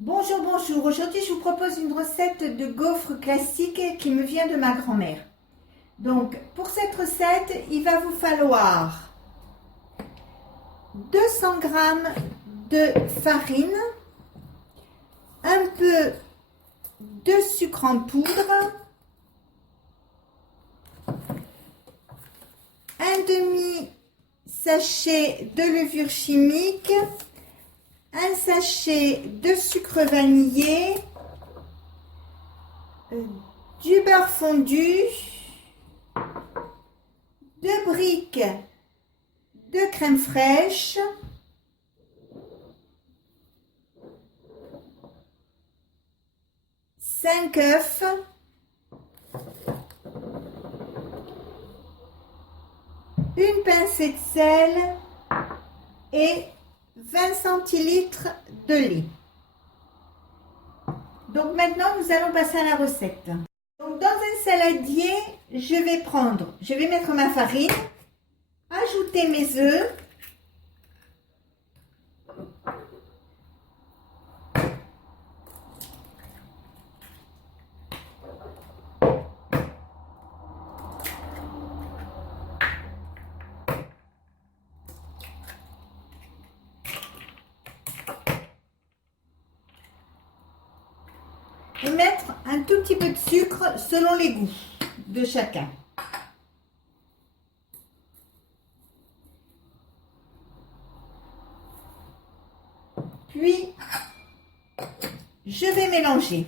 Bonjour, bonjour. Aujourd'hui, je vous propose une recette de gaufres classique qui me vient de ma grand-mère. Donc, pour cette recette, il va vous falloir 200 g de farine, un peu de sucre en poudre, un demi-sachet de levure chimique, un sachet de sucre vanillé, du beurre fondu, 2 briques de crème fraîche, cinq œufs, une pincée de sel et 20 centilitres de lait. Donc maintenant, nous allons passer à la recette. Donc dans un saladier, je vais mettre ma farine, ajouter mes œufs, et mettre un tout petit peu de sucre selon les goûts de chacun. Puis, je vais mélanger.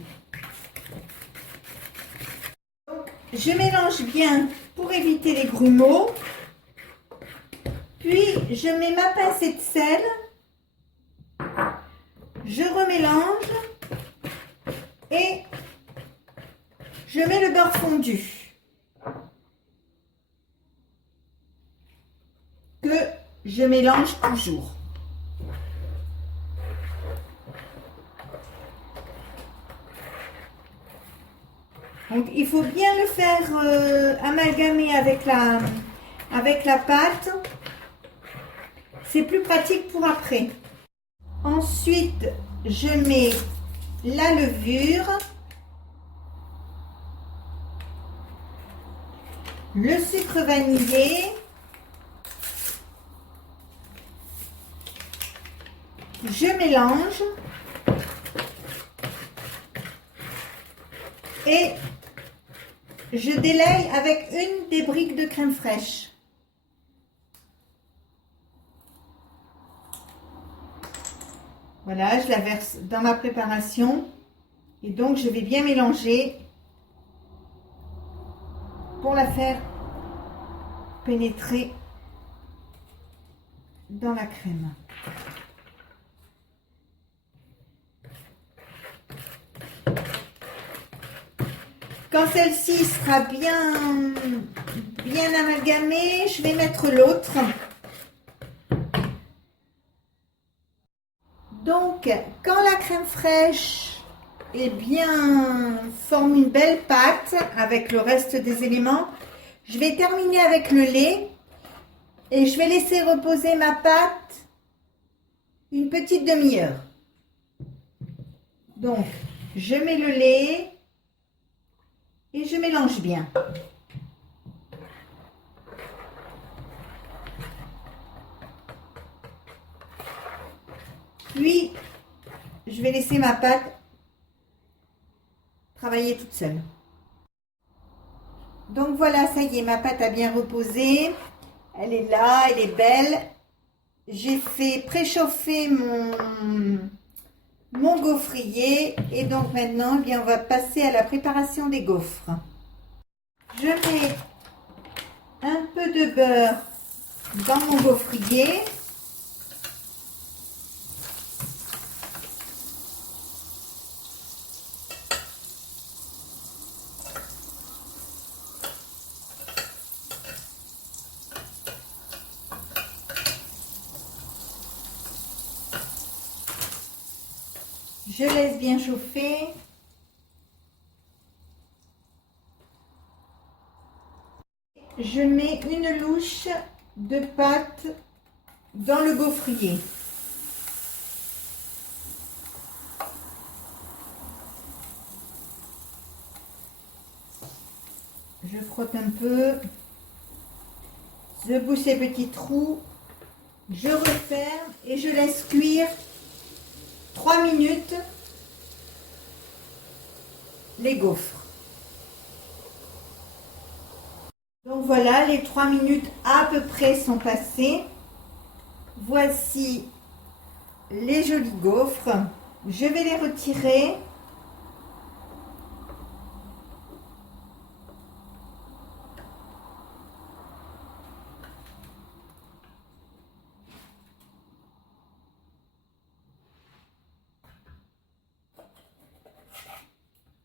Donc, je mélange bien pour éviter les grumeaux. Puis, je mets ma pincée de sel. Je remélange. Et je mets le beurre fondu que je mélange toujours. Donc il faut bien le faire amalgamer avec la pâte. C'est plus pratique pour après. Ensuite, je mets la levure, le sucre vanillé, je mélange et je délaye avec une des briques de crème fraîche. Voilà, je la verse dans ma préparation et donc je vais bien mélanger pour la faire pénétrer dans la crème. Quand celle-ci sera bien amalgamée, je vais mettre l'autre. Donc, quand la crème fraîche forme une belle pâte avec le reste des éléments, je vais terminer avec le lait et je vais laisser reposer ma pâte une petite demi-heure. Donc, je mets le lait et je mélange bien. Puis, je vais laisser ma pâte travailler toute seule. Donc voilà, ça y est, ma pâte a bien reposé. Elle est là, elle est belle. J'ai fait préchauffer mon gaufrier. Et donc maintenant, on va passer à la préparation des gaufres. Je mets un peu de beurre dans mon gaufrier. Je laisse bien chauffer. Je mets une louche de pâte dans le gaufrier. frotte un peu. Je bouche ces petits trous. Je referme et je laisse cuire 3 minutes les gaufres. Donc voilà, les 3 minutes à peu près sont passées. Voici les jolis gaufres. Je vais les retirer.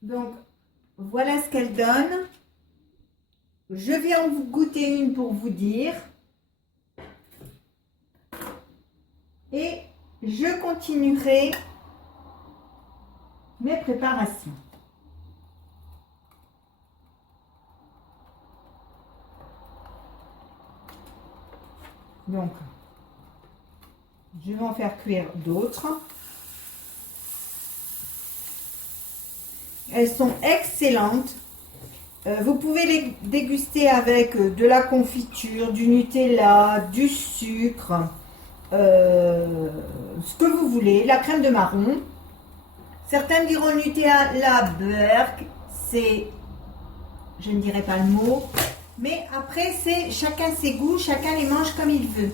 Donc, voilà ce qu'elle donne. Je vais en vous goûter une pour vous dire. Et je continuerai mes préparations. Donc, je vais en faire cuire d'autres. Elles sont excellentes. Vous pouvez les déguster avec de la confiture, du Nutella, du sucre, ce que vous voulez, la crème de marron. Certains diront Nutella, beurre, c'est, je ne dirai pas le mot, mais après c'est chacun ses goûts, chacun les mange comme il veut.